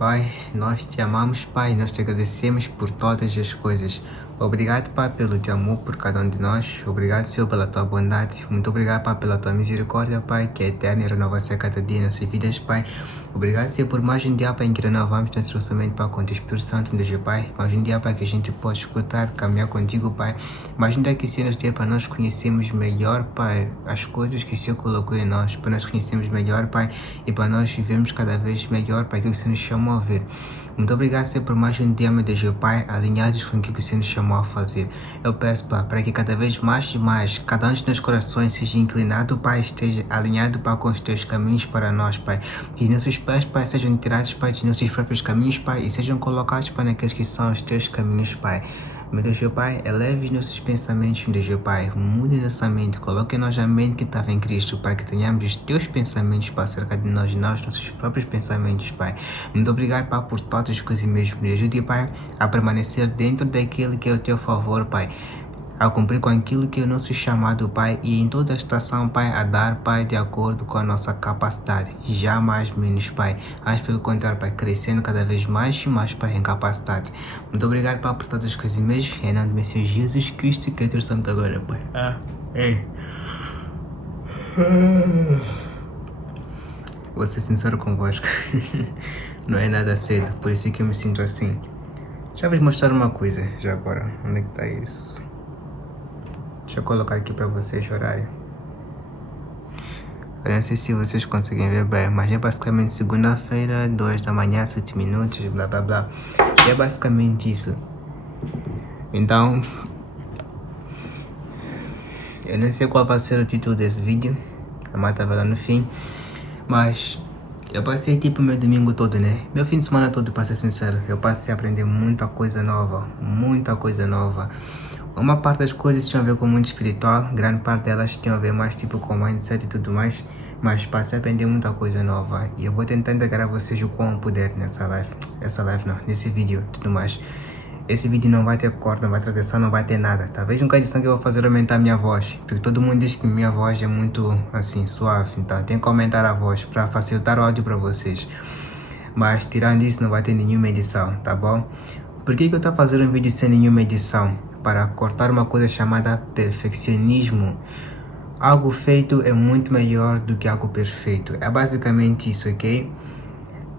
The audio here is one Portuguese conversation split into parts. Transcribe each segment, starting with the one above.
Pai, nós te amamos, Pai, nós te agradecemos por todas as coisas. Obrigado, Pai, pelo teu amor por cada um de nós. Obrigado, Senhor, pela tua bondade. Muito obrigado, Pai, pela tua misericórdia, Pai, que é eterna e renova-se a cada dia em nossas vidas, Pai. Obrigado, Senhor, por mais um dia, Pai, em que renovamos nosso relacionamento, Pai, com o teu Espírito Santo, meu Deus, Pai. Mais um dia, Pai, que a gente pode escutar, caminhar contigo, Pai. Mais um dia que o Senhor nos dê para nós conhecermos melhor, Pai, as coisas que o Senhor colocou em nós, para nós conhecermos melhor, Pai, e para nós vivermos cada vez melhor, Pai, aquilo que o Senhor nos chamou a ver. Muito obrigado, Senhor, por mais um dia, meu Deus, meu Pai, alinhados com o que o Senhor nos chamou a fazer. Eu peço, Pai, para que cada vez mais e mais, cada um dos nossos corações seja inclinado, Pai, esteja alinhado, Pai, com os teus caminhos para nós, Pai. Que nossos pés, Pai, sejam tirados, Pai, de nossos próprios caminhos, Pai, e sejam colocados, Pai, naqueles que são os teus caminhos, Pai. Meu Deus, meu Pai, eleve os nossos pensamentos, meu Deus, meu Pai, mude nossa mente, coloque em nós a mente que estava em Cristo, para que tenhamos os teus pensamentos, Pai, acerca de nós, nossos próprios pensamentos, Pai. Muito obrigado, Pai, por todas as coisas mesmo. Me ajude, Pai, a permanecer dentro daquilo que é o teu favor, Pai. A cumprir com aquilo que é o nosso chamado, Pai, e em toda a estação, Pai, a dar, Pai, de acordo com a nossa capacidade, jamais menos, Pai, mas pelo contrário, Pai, crescendo cada vez mais e mais, Pai, em capacidade. Muito obrigado, Pai, por todas as coisas mesmo, em nome do Messias Jesus Cristo, que é Deus Santo agora, Pai. Vou ser sincero convosco, não é nada cedo, por isso que eu me sinto assim. Já vou mostrar uma coisa, já agora, onde é que tá isso? Deixa eu colocar aqui para vocês o horário. Eu não sei se vocês conseguem ver bem, mas é basicamente segunda-feira, 2 da manhã, 7 minutos, blá blá blá. E é basicamente isso. Então, eu não sei qual vai ser o título desse vídeo. A mata vai lá no fim. Mas eu passei tipo meu domingo todo, né? Meu fim de semana todo, para ser sincero. Eu passei a aprender muita coisa nova. Muita coisa nova. Uma parte das coisas tinha a ver com o mundo espiritual, grande parte delas tinha a ver mais tipo com mindset e tudo mais, mas passei a aprender muita coisa nova e eu vou tentar entregar a vocês o quão puder nesse vídeo e tudo mais. Esse vídeo não vai ter corte, não vai ter edição, não vai ter nada. Talvez uma edição que eu vou fazer aumentar a minha voz, porque todo mundo diz que minha voz é muito assim, suave, então tem que aumentar a voz para facilitar o áudio para vocês. Mas tirando isso, não vai ter nenhuma edição, tá bom? Por que eu estou fazendo um vídeo sem nenhuma edição? Para cortar uma coisa chamada perfeccionismo. Algo feito é muito melhor do que algo perfeito. É basicamente isso, ok?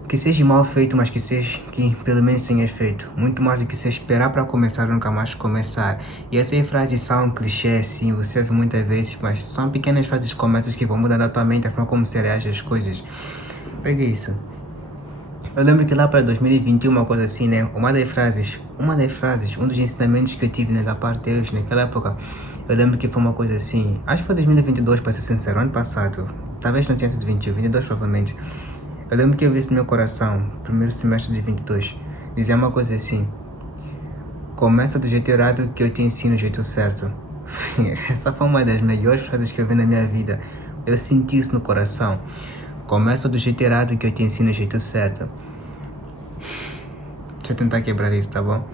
Que seja mal feito, mas que pelo menos tenha feito. Muito mais do que se esperar para começar, nunca mais começar. E essas frases são clichês, sim, você ouve muitas vezes, mas são pequenas frases como essas que vão mudar na tua mente a forma como você reage às coisas. Pega isso. Eu lembro que lá para 2021, uma coisa assim, né? Uma das frases, um dos ensinamentos que eu tive, né, da parte de Deus naquela época, eu lembro que foi uma coisa assim, acho que foi 2022, para ser sincero, ano passado, talvez não tenha sido 21, 22 provavelmente. Eu lembro que eu vi isso no meu coração, primeiro semestre de 22, dizia uma coisa assim: começa do jeito errado que eu te ensino o jeito certo. Essa foi uma das melhores frases que eu vi na minha vida. Eu senti isso no coração. Começa do jeito errado que eu te ensino o jeito certo. Deixa eu tentar quebrar isso, tá bom?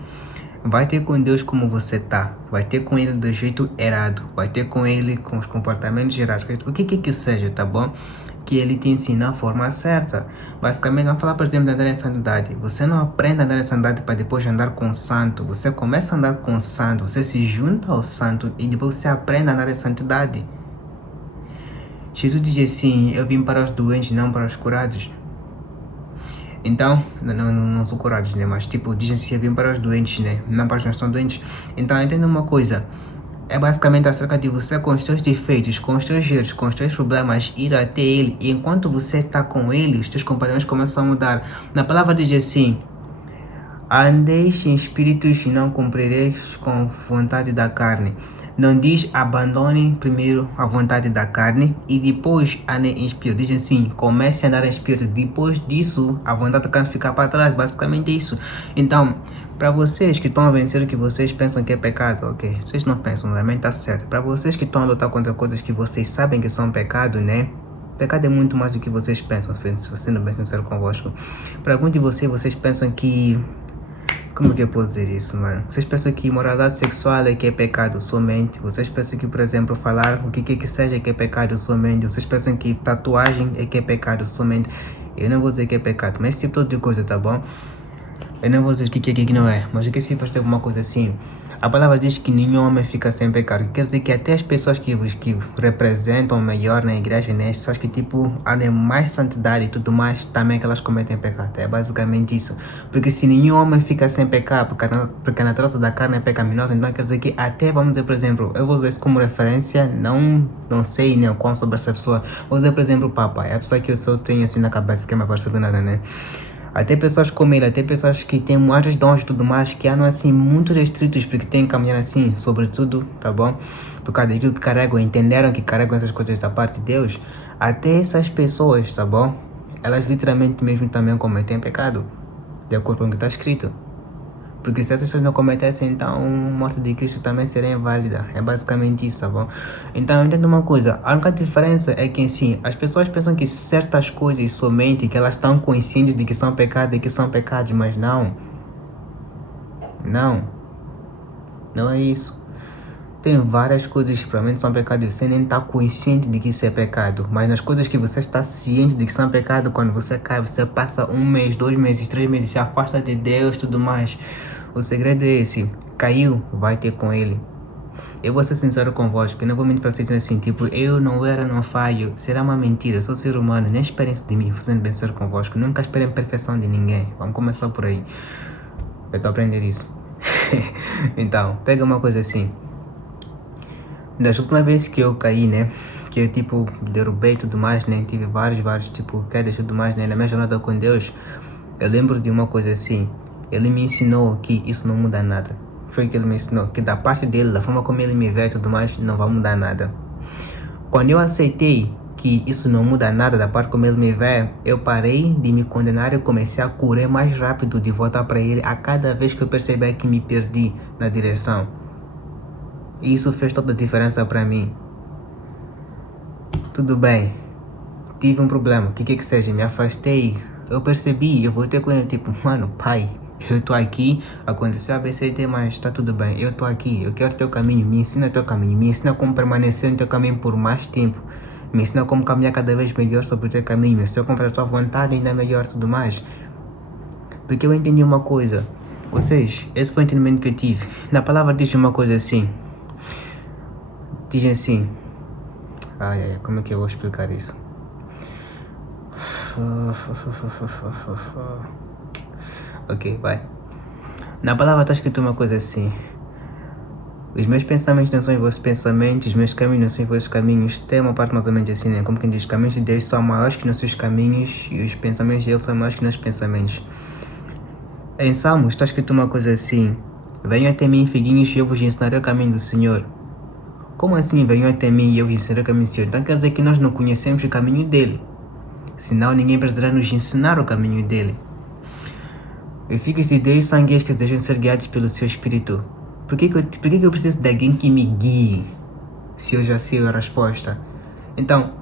Vai ter com Deus como você tá. Vai ter com Ele do jeito errado. Vai ter com Ele com os comportamentos errados. O que seja, tá bom? Que Ele te ensina a forma certa. Basicamente, vamos falar, por exemplo, de andar em santidade. Você não aprende a andar em santidade para depois andar com o santo. Você começa a andar com o santo. Você se junta ao santo e depois você aprende a andar em santidade. Jesus diz assim: eu vim para os doentes, não para os curados. Então, não sou curados, né? Mas tipo, diz assim: eu vim para os doentes, né? Não para os que não estão doentes. Então, entenda uma coisa. É basicamente acerca de você com os teus defeitos, com os teus erros, com os teus problemas, ir até Ele. E enquanto você está com Ele, os teus companheiros começam a mudar. Na palavra diz assim: andeis em espíritos e não cumprireis com vontade da carne. Não diz abandone primeiro a vontade da carne e depois andem em espírito. Diz assim: comece a andar em espírito. Depois disso, a vontade da carne fica para trás. Basicamente isso. Então, para vocês que estão a vencer o que vocês pensam que é pecado, ok? Vocês não pensam, realmente está certo. Para vocês que estão a lutar contra coisas que vocês sabem que são pecado, né? Pecado é muito mais do que vocês pensam, sendo bem sincero convosco. Para alguns de vocês pensam que... Como que eu posso dizer isso, mano? Vocês pensam que imoralidade sexual é que é pecado somente? Vocês pensam que, por exemplo, falar o que seja que é pecado somente? Vocês pensam que tatuagem é que é pecado somente? Eu não vou dizer que é pecado, mas esse tipo de coisa, tá bom? Eu não vou dizer o que é que não é, mas eu que se percebe uma coisa assim. A palavra diz que nenhum homem fica sem pecado. Quer dizer que até as pessoas que representam melhor na igreja, né? As pessoas que tipo há mais santidade e tudo mais, também que elas cometem pecado. É basicamente isso. Porque se nenhum homem fica sem pecar, porque a natureza da carne é pecaminosa, então quer dizer que até, vamos dizer, por exemplo, eu vou usar isso como referência, não sei nem qual sobre essa pessoa. Vou dizer, por exemplo, o Papa. É a pessoa que eu só tenho assim na cabeça, que é uma pessoa do nada, né? Até pessoas como ele, até pessoas que têm vários dons e tudo mais, que andam assim muito restritos porque têm que caminhar assim, sobretudo, tá bom? Por causa daquilo que carregam, entenderam que carregam essas coisas da parte de Deus. Até essas pessoas, tá bom? Elas literalmente mesmo também cometem pecado, de acordo com o que está escrito. Porque se essas pessoas não cometessem, então a morte de Cristo também seria inválida. É basicamente isso, tá bom? Então, entenda uma coisa. A única diferença é que, sim, as pessoas pensam que certas coisas somente, que elas estão conscientes de que são pecados e que são pecados, mas não. Não. Não é isso. Tem várias coisas que provavelmente são pecados, você nem está consciente de que isso é pecado. Mas nas coisas que você está ciente de que são pecado, quando você cai, você passa 1 mês, 2 meses, 3 meses, se afasta de Deus e tudo mais. O segredo é esse. Caiu, vai ter com ele. Eu vou ser sincero convosco, eu não vou mentir para vocês assim, tipo, eu não falho. Será uma mentira, eu sou ser humano, nem esperem isso de mim, sendo bem sincero convosco. Nunca esperem perfeição de ninguém. Vamos começar por aí. Eu estou a aprender isso. Então, pega uma coisa assim. Das últimas vezes que eu caí, né, que eu tipo derrubei e tudo mais, né, tive vários tipo quedas e tudo mais, né, na minha jornada com Deus, eu lembro de uma coisa assim. Ele me ensinou que isso não muda nada. Foi o que ele me ensinou, que da parte dele, da forma como ele me vê e tudo mais, não vai mudar nada. Quando eu aceitei que isso não muda nada da parte como ele me vê, eu parei de me condenar e comecei a correr mais rápido de voltar para ele a cada vez que eu percebi que me perdi na direção. E isso fez toda a diferença para mim. Tudo bem, tive um problema, o que seja, me afastei, eu percebi, eu voltei com ele, tipo, mano, pai, eu tô aqui, aconteceu ABCD, mas tá tudo bem, eu tô aqui, eu quero teu caminho, me ensina teu caminho, me ensina como permanecer no teu caminho por mais tempo, me ensina como caminhar cada vez melhor sobre o teu caminho, me ensina como fazer a tua vontade ainda melhor e tudo mais. Porque eu entendi uma coisa, esse foi o entendimento que eu tive. Na palavra diz uma coisa assim, diz assim, como é que eu vou explicar isso? Ok, vai. Na palavra está escrito uma coisa assim. Os meus pensamentos não são os vossos pensamentos, os meus caminhos não são os vossos caminhos. Tem uma parte mais ou menos assim, né? Como quem diz, os caminhos de Deus são maiores que nossos caminhos e os pensamentos dele são maiores que nossos pensamentos. Em Salmos está escrito uma coisa assim. Venham até mim, filhinhos, e eu vos ensinarei o caminho do Senhor. Como assim venham até mim e eu vos ensinarei o caminho do Senhor? Então quer dizer que nós não conhecemos o caminho dele. Senão ninguém precisará nos ensinar o caminho dele. Os filhos de Deus são aqueles que se deixam ser guiados pelo seu Espírito. Por que eu preciso de alguém que me guie, se eu já sei a resposta? Então,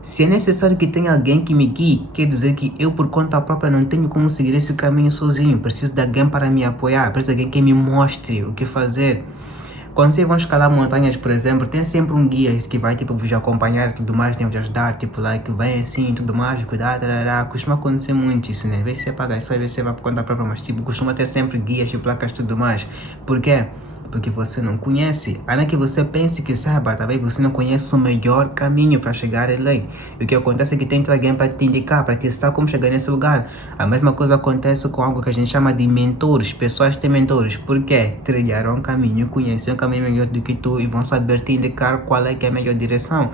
se é necessário que tenha alguém que me guie, quer dizer que eu por conta própria não tenho como seguir esse caminho sozinho. Preciso de alguém para me apoiar, preciso de alguém que me mostre o que fazer. Quando vocês vão escalar montanhas, por exemplo, tem sempre um guia que vai tipo vos acompanhar e tudo mais, né, vos ajudar, tipo lá que vem assim, tudo mais, cuidar, costuma acontecer muito isso, né? Às vezes você paga isso, às vezes você vai por conta própria, mas tipo, costuma ter sempre guias e placas e tudo mais. Por quê? Porque você não conhece. Ainda que você pense que saiba, talvez você não conheça o melhor caminho para chegar a ele. E o que acontece é que tem alguém para te indicar, para te ensinar como chegar nesse lugar. A mesma coisa acontece com algo que a gente chama de mentores. Pessoas têm mentores. Por quê? Trilharam um caminho, conhecem um caminho melhor do que tu e vão saber te indicar qual é que é a melhor direção.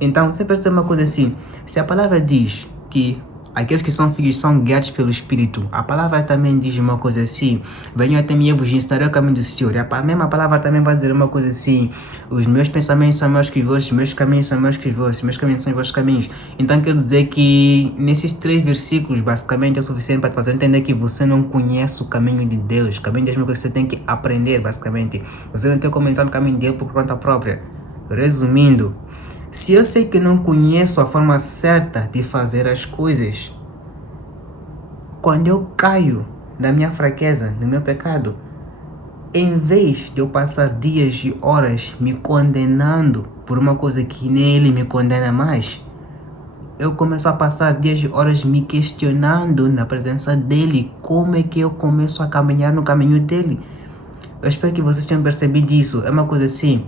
Então, você percebe uma coisa assim. Se a palavra diz que aqueles que são filhos são guiados pelo Espírito, a palavra também diz uma coisa assim, venham até mim e eu vos ensinarei o caminho do Senhor. A mesma palavra também vai dizer uma coisa assim, os meus pensamentos são maiores que os vossos, os meus caminhos são maiores que os vossos, os meus caminhos são os vossos caminhos. Então quer dizer que nesses 3 versículos basicamente é suficiente para te fazer entender que você não conhece o caminho de Deus. O caminho de Deus é uma coisa que você tem que aprender basicamente. Você não tem como entrar no caminho dele por conta própria. Resumindo, se eu sei que não conheço a forma certa de fazer as coisas, quando eu caio da minha fraqueza, do meu pecado, em vez de eu passar dias e horas me condenando por uma coisa que nem ele me condena mais, eu começo a passar dias e horas me questionando na presença dele, como é que eu começo a caminhar no caminho dele. Eu espero que vocês tenham percebido isso. É uma coisa assim.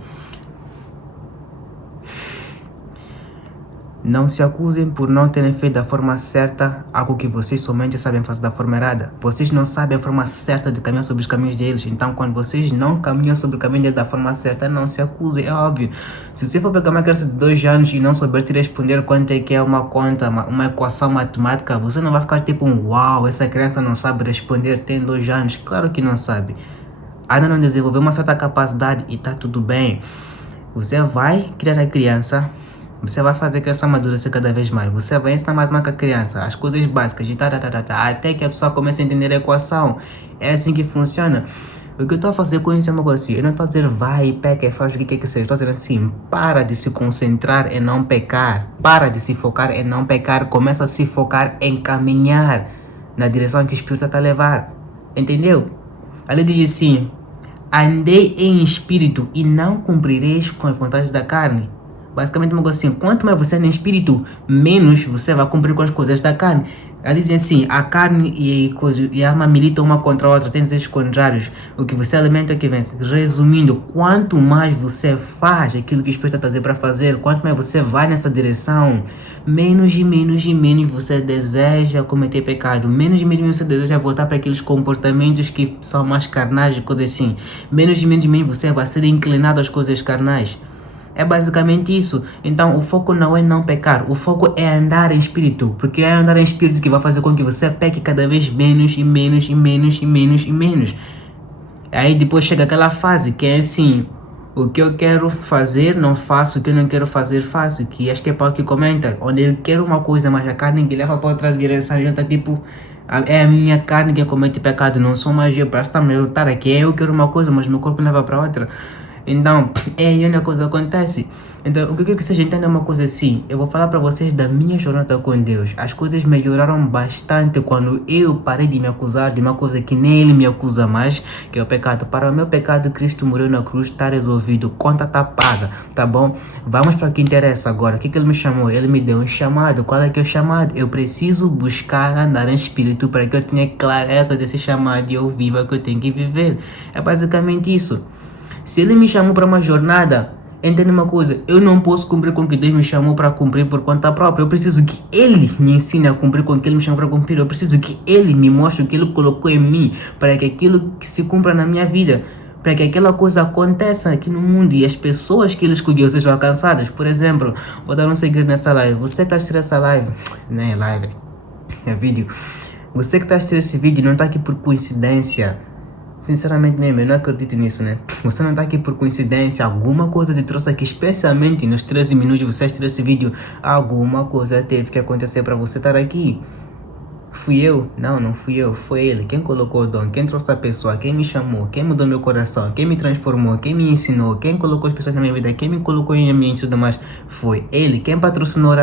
Não se acusem por não terem feito da forma certa algo que vocês somente sabem fazer da forma errada. Vocês não sabem a forma certa de caminhar sobre os caminhos deles. Então, quando vocês não caminham sobre o caminho deles da forma certa, não se acusem, é óbvio. Se você for pegar uma criança de 2 anos e não souber te responder quanto é que é uma conta, uma equação matemática, você não vai ficar tipo uau, essa criança não sabe responder, tem 2 anos. Claro que não sabe. Ainda não desenvolveu uma certa capacidade e tá tudo bem. Você vai criar a criança. Você vai fazer a criança amadurecer cada vez mais. Você vai ensinar matemática à criança, as coisas básicas, até que a pessoa comece a entender a equação. É assim que funciona. O que eu estou a fazer com isso é uma coisa assim. Eu não estou a dizer vai, peca e faz o que quer que seja. Estou a dizer assim, para de se concentrar em não pecar. Para de se focar em não pecar. Começa a se focar em caminhar na direção que o Espírito está a levar. Entendeu? Ali diz assim, andei em espírito e não cumprireis com as vontades da carne. Basicamente uma coisa assim, quanto mais você é no espírito, menos você vai cumprir com as coisas da carne. Eles dizem assim, a carne e a alma militam uma contra a outra, tem desejos contrários. O que você alimenta é o que vence. Resumindo, quanto mais você faz aquilo que o Espírito está a trazer para fazer, quanto mais você vai nessa direção, menos e menos e menos você deseja cometer pecado. Menos e menos você deseja voltar para aqueles comportamentos que são mais carnais e coisas assim. Menos e menos você vai ser inclinado às coisas carnais. É basicamente isso. Então o foco não é não pecar, o foco é andar em espírito, porque é andar em espírito que vai fazer com que você peque cada vez menos e menos e menos e menos e menos. Aí depois chega aquela fase que é assim, o que eu quero fazer não faço, o que eu não quero fazer faço, que acho que é Paulo que comenta, onde ele quer uma coisa, mas a carne que leva para outra direção já está tipo, é a minha carne que comete pecado, não sou mais eu, para estar me lutar aqui, eu quero uma coisa, mas meu corpo leva para outra. Então, é aí onde a coisa acontece. Então, o que eu quero que vocês entendam é uma coisa assim. Eu vou falar para vocês da minha jornada com Deus. As coisas melhoraram bastante quando eu parei de me acusar de uma coisa que nem Ele me acusa mais, que é o pecado. Para o meu pecado, Cristo morreu na cruz, está resolvido, conta está paga, tá bom? Vamos para o que interessa agora. O que Ele me chamou? Ele me deu um chamado. Qual é que é o chamado? Eu preciso buscar andar em espírito para que eu tenha clareza desse chamado e eu viva o que eu tenho que viver. É basicamente isso. Se Ele me chamou para uma jornada, entende uma coisa, eu não posso cumprir com o que Deus me chamou para cumprir por conta própria. Eu preciso que Ele me ensine a cumprir com o que Ele me chamou para cumprir. Eu preciso que Ele me mostre o que Ele colocou em mim, para que aquilo que se cumpra na minha vida, para que aquela coisa aconteça aqui no mundo e as pessoas que Ele escolheu sejam alcançadas. Por exemplo, vou dar um segredo nessa live. Você que está assistindo essa live, não é live, é vídeo. Você que está assistindo esse vídeo não está aqui por coincidência. Sinceramente mesmo, eu não acredito nisso, né? Você não está aqui por coincidência, alguma coisa te trouxe aqui, especialmente nos 13 minutos de você assistir esse vídeo, alguma coisa teve que acontecer para você estar aqui. Fui eu? Não, não fui eu, foi Ele. Quem colocou o dom, quem trouxe a pessoa, quem me chamou, quem mudou meu coração, quem me transformou, quem me ensinou, quem colocou as pessoas na minha vida, quem me colocou em ambiente e tudo mais, foi Ele. Quem patrocinou,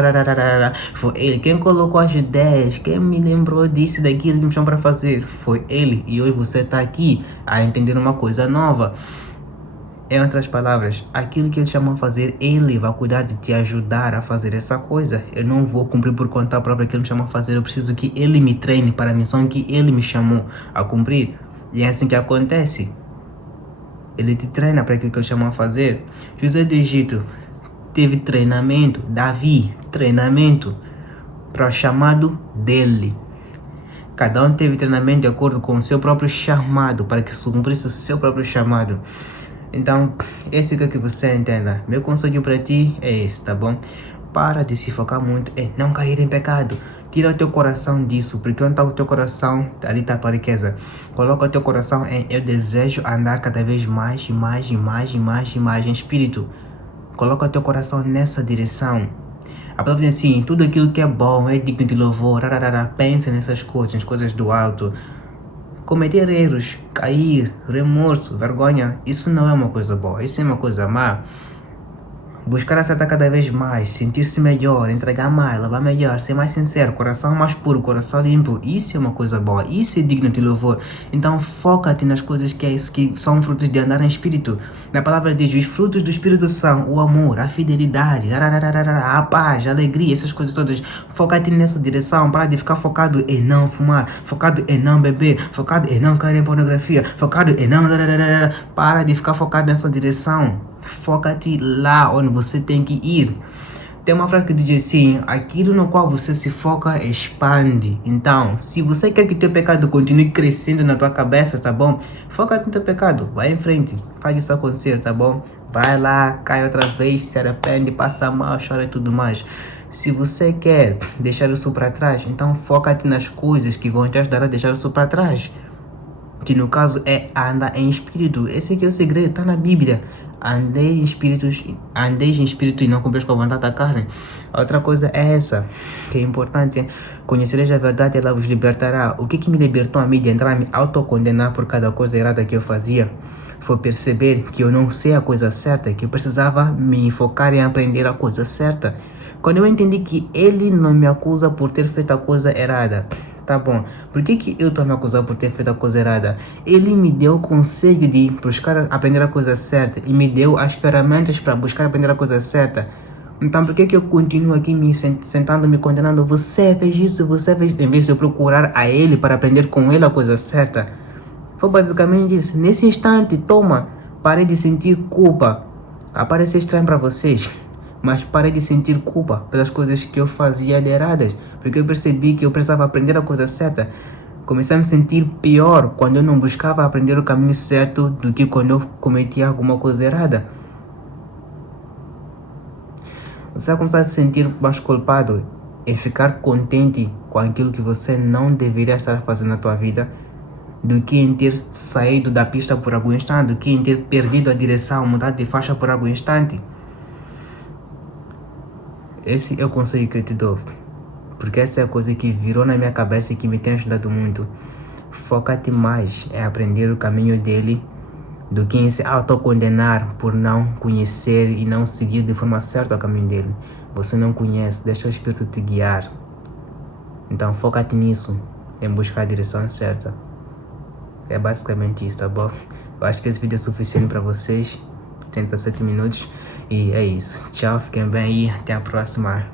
foi Ele. Quem colocou as ideias, quem me lembrou disso, daquilo que me chamou para fazer, foi Ele. E hoje você está aqui a entender uma coisa nova. Em outras palavras, aquilo que Ele chamou a fazer, Ele vai cuidar de te ajudar a fazer essa coisa. Eu não vou cumprir por conta própria que Ele me chamou a fazer. Eu preciso que Ele me treine para a missão que Ele me chamou a cumprir. E é assim que acontece. Ele te treina para aquilo que Ele chamou a fazer. José do Egito teve treinamento. Davi, treinamento para o chamado dele. Cada um teve treinamento de acordo com o seu próprio chamado, para que se cumprisse o seu próprio chamado. Então, esse é o que você entenda. Meu conselho para ti é esse, tá bom? Para de se focar muito em não cair em pecado. Tira o teu coração disso, porque onde está o teu coração, ali está a tua riqueza. Coloca o teu coração em eu desejo andar cada vez mais em espírito. Coloca o teu coração nessa direção. A palavra diz assim, tudo aquilo que é bom, é digno de louvor, pensa nessas coisas, nas coisas do alto. Cometer erros, cair, remorso, vergonha, isso não é uma coisa boa, isso é uma coisa má. Buscar acertar cada vez mais, sentir-se melhor, entregar mais, lavar melhor, ser mais sincero, coração mais puro, coração limpo. Isso é uma coisa boa, isso é digno de louvor. Então foca-te nas coisas que são frutos de andar em espírito. Na palavra diz, os frutos do espírito são o amor, a fidelidade, a paz, a alegria, essas coisas todas. Foca-te nessa direção, para de ficar focado em não fumar, focado em não beber, focado em não cair em pornografia, focado em não... Para de ficar focado nessa direção. Foca-te lá onde você tem que ir. Tem uma frase que diz assim, aquilo no qual você se foca expande. Então, se você quer que teu pecado continue crescendo na tua cabeça, tá bom? Foca-te no teu pecado, vai em frente, faz isso acontecer, tá bom? Vai lá, cai outra vez, se arrepende, passa mal, chora e tudo mais. Se você quer deixar isso para trás, então foca-te nas coisas que vão te ajudar a deixar isso para trás. Que no caso é andar em espírito. Esse aqui é o segredo, está na Bíblia. Andeis em espírito e não cumpris com a vontade da carne. A outra coisa é essa, que é importante. Conhecereis a verdade e ela vos libertará. O que me libertou a mim de entrar a me autocondenar por cada coisa errada que eu fazia? Foi perceber que eu não sei a coisa certa, que eu precisava me focar em aprender a coisa certa. Quando eu entendi que ele não me acusa por ter feito a coisa errada, tá bom, por que eu estou me acusando por ter feito a coisa errada? Ele me deu o conselho de buscar aprender a coisa certa e me deu as ferramentas para buscar aprender a coisa certa. Então por que eu continuo aqui me sentando, me condenando? Você fez isso, você fez, em vez de eu procurar a ele para aprender com ele a coisa certa. Foi basicamente isso. Nesse instante, toma, parei de sentir culpa. Aparece estranho para vocês, mas parei de sentir culpa pelas coisas que eu fazia de erradas, porque eu percebi que eu precisava aprender a coisa certa. Comecei a me sentir pior quando eu não buscava aprender o caminho certo do que quando eu cometia alguma coisa errada. Você vai começar a se sentir mais culpado em ficar contente com aquilo que você não deveria estar fazendo na tua vida, do que em ter saído da pista por algum instante, do que em ter perdido a direção, mudado de faixa por algum instante. Esse é o conselho que eu te dou, porque essa é a coisa que virou na minha cabeça e que me tem ajudado muito. Foca-te mais em aprender o caminho dele do que em se autocondenar por não conhecer e não seguir de forma certa o caminho dele. Você não conhece, deixa o Espírito te guiar. Então foca-te nisso, em buscar a direção certa. É basicamente isso, tá bom? Eu acho que esse vídeo é suficiente para vocês. Tem 17 minutos. E é isso. Tchau, fiquem bem e até a próxima.